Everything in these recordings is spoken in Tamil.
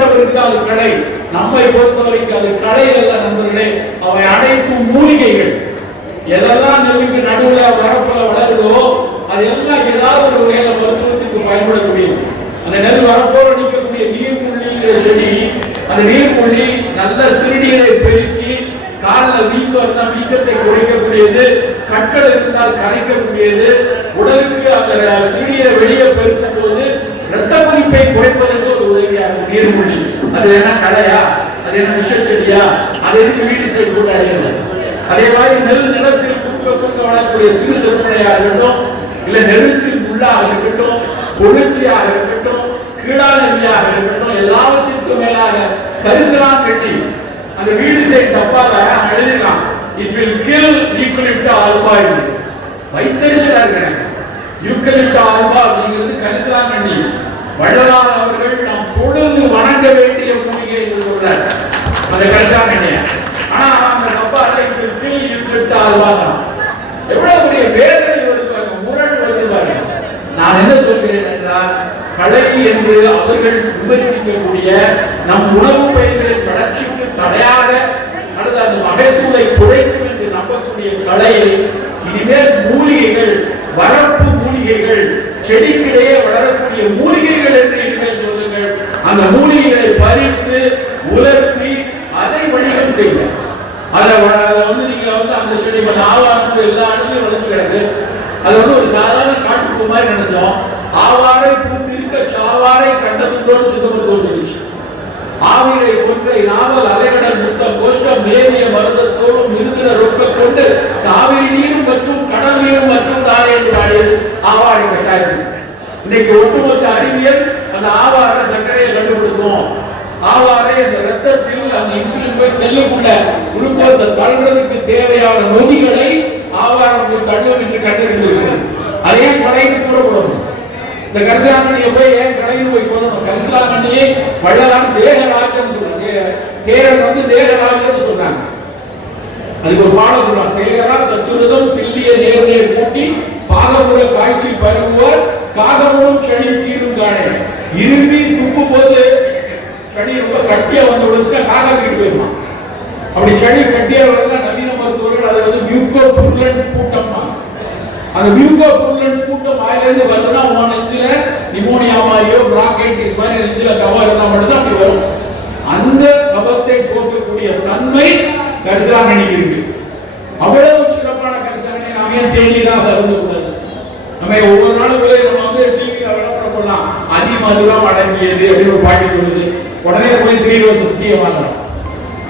வழிபாட்டவருக்கு அது களை. நம்மை பொறுத்தவரைக்கும் அது களை அல்ல நண்பர்களே, அவை அனைத்தும் மூலிகைகள். எதெல்லாம் நெல்லுக்கு நடுவுல வரப்புல வளருதோ அது எல்லாம் ஏதாவது ஒரு வகையில மருத்துவத்துக்கு பயன்படக்கூடியது. அந்த நெல் வரப்போற நிற்கக்கூடிய நீர்முள்ளிங்கிற செடி, அந்த நீர்முள்ளி நல்ல சிறுநீரை பெருக்கி காலில் வீக்கம் இருந்தால் வீக்கத்தை குறைக்கக்கூடியது, கற்கள் இருந்தால் கரைக்கக்கூடியது, உடலுக்கு அந்த சிறுநீரை வெளியே பெருக்கும் போது இரத்த கொதிப்பை குறைப்பதற்கு ஒரு உதவியாகும் நீர்முள்ளி. அது என்ன கலையா, அது என்ன விஷ செடியா, அது எதுக்கு வீட்டு சைடு கூட அடையாது. அதே மாதிரி நெல் நிலத்தில் குறுக்க வளரக்கூடிய சிறு செருப்படையாக இருக்கட்டும், இல்ல நெருச்சில் உள்ளாக இருக்கட்டும், கொழுச்சியாக இருக்கட்டும், கீழாநெல்லியாக இருக்கட்டும், எல்லாவற்றிற்கும் மேலாக கரிசலாம் கட்டி அந்த வீடு சைடு டப்பால எழுதிருக்கான், இட் வில் கில் யூக்கலிப்டா ஆல்பா. வைத்தறிச்சலா இருக்கிறேன். யூக்கலிப்டா ஆல்பா அப்படிங்கிறது கரிசலாம் கட்டி. வள்ளலார் அவர்கள் நாம் தொழுது வணங்க வேண்டிய மூலிகை என்று சொல்றார் அந்த கரிசலாம் கட்டிய. ஆனா அந்த டப்பால இட் வில் கில் யூக்கலிப்டா ஆல்பா. எவ்வளவு பெரிய வேதனை வருவாங்க, முரண் வருவாங்க. நான் என்ன சொல்கிறேன் என்றால், களை என்று அவர்கள் விமர்சிக்கக்கூடிய நம் உணவு பயிர்களின் வளர்ச்சிக்கு தடையாக அல்லது அந்த மகசூலை குறைக்கும் என்று நம்பக்கூடிய களையை இனிமேல் மூலிகைகள், வரப்பு மூலிகைகள், செடிக்கிடையே வளரக்கூடிய மூலிகைகள் என்று இனிமேல் சொல்லுங்கள். அந்த மூலிகைகளை பறித்து உலர்த்தி அதை வணிகம் செய்ய. அதை நீங்க அந்த செடி ஆவாரம் எல்லா இடத்துலையும் வளர்ச்சி கிடக்கு. அது ஒரு சாதாரண காட்டுக்கு மாதிரி நினைச்சோம். ஆவாரை பூத்திருக்க சாவாரை கண்டதுண்டோடு சிதம்பரம் சொல்லிச்சு. ஆவிரை கொன்றை நாவல் அலைகடல் முத்தம் கோஷ்டம் மேவிய மருதத்தோடும் மிருதின ரொக்க கொண்டு காவிரி நீரும் மற்றும் கடல் நீரும் மற்றும் தானே என்று பாடியது ஆவாரை கட்டாயம். இன்னைக்கு ஒட்டுமொத்த அறிவியல் அந்த ஆவார சர்க்கரையை கண்டுபிடிக்கும். ஆவாரை அந்த ரத்தத்தில் அந்த இன்சுலின் போய் செல்லுக்குள்ள குளுக்கோஸை தள்ளுறதுக்கு தேவையான நொதிகளை ஆவாரம் தள்ளும் என்று கண்டறிந்திருக்கிறது. அதே கடைக்கு கூறப்படும். இந்த கரிசலாங்கண்ணியை போய் ஏன் கடைக்கு போய் போடணும்? கரிசலாங்கண்ணியை வள்ளலார் தேகராஜன் சொல்றாங்க. தேரன் தேகராஜன் சொல்றாங்க. அதுக்கு ஒரு பாடம் சொல்றாங்க. தேகரா சச்சுருதம் தில்லிய நேர் கூட்டி பாகமுறை காய்ச்சி பருகுவார் காகமும் செடி தீரும் காணே. இரும்பி துப்பு போது செடி ரொம்ப கட்டியா வந்து விழுந்துச்சுன்னா காகாத்திட்டு போயிருமா. அப்படி செடி கட்டியா இருந்தா நவீன மருத்துவர்கள் அதை மியூக்கோ புர்லன்ஸ் கூட்டம்னா, அந்த மியூக்கோ புர்லன்ஸ் கூட்டம் வாயிலிருந்து வருதுன்னா உன் நெஞ்சில நிமோனியா மாதிரியோ பிராங்கைட்டிஸ் மாதிரி நெஞ்சில கவம் இருந்தா மட்டும்தான் அப்படி வரும். அந்த கவத்தை போக்கக்கூடிய தன்மை கரிசலாங்கண்ணிக்கு இருக்கு. அவ்வளவு சிறப்பான கரிசலாங்கண்ணி நாம ஏன் தேனீராக அருந்தக்கூடாது? நம்ம ஒவ்வொரு நாளும் நம்ம டிவியில விளம்பரம் பண்ணலாம், அதிமதுரம் அடங்கியது அப்படின்னு ஒரு பாட்டி சொல்லுது. உடனே போய் 3 ரோசஸ் டீ வாங்கலாம்.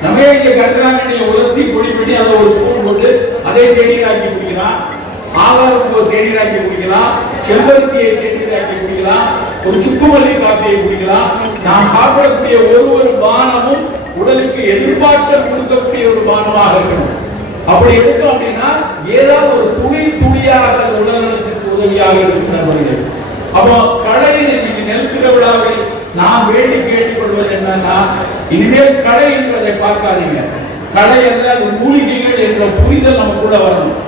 நம்ம இங்க கரிசலாங்கண்ணியை உலர்த்தி பொடி பண்ணி அதை ஒரு ஸ்பூன் போட்டு அதை தேநீராக்கி குடிக்கலாம். ஆவாரம் தேநீராக்கி குடிக்கலாம். செம்பருத்தியை தேநீராக்கி குடிக்கலாம். ஒரு சுக்குமல்லி காப்பியை குடிக்கலாம். நாம் சாப்பிடக்கூடிய ஒரு பானமும் உடலுக்கு எதிர்பார்த்தல் கொடுக்கக்கூடிய ஒரு பானமாக இருக்கணும். அப்படி எடுத்தோம் அப்படின்னா ஏதாவது ஒரு துளியாக உடல் நலத்திற்கு உதவியாக இருக்கிறார்கள். அப்போ கலையில் இன்னைக்கு நெல் திருவிழாவில் நாம் வேண்டி கேட்டுக்கொள்வது என்னன்னா, இனிமேல் கலை என்பதை பார்க்காதீங்க. கலை அல்ல, அது மூலிகைகள் என்ற புரிதல் நமக்குள்ள வரணும்.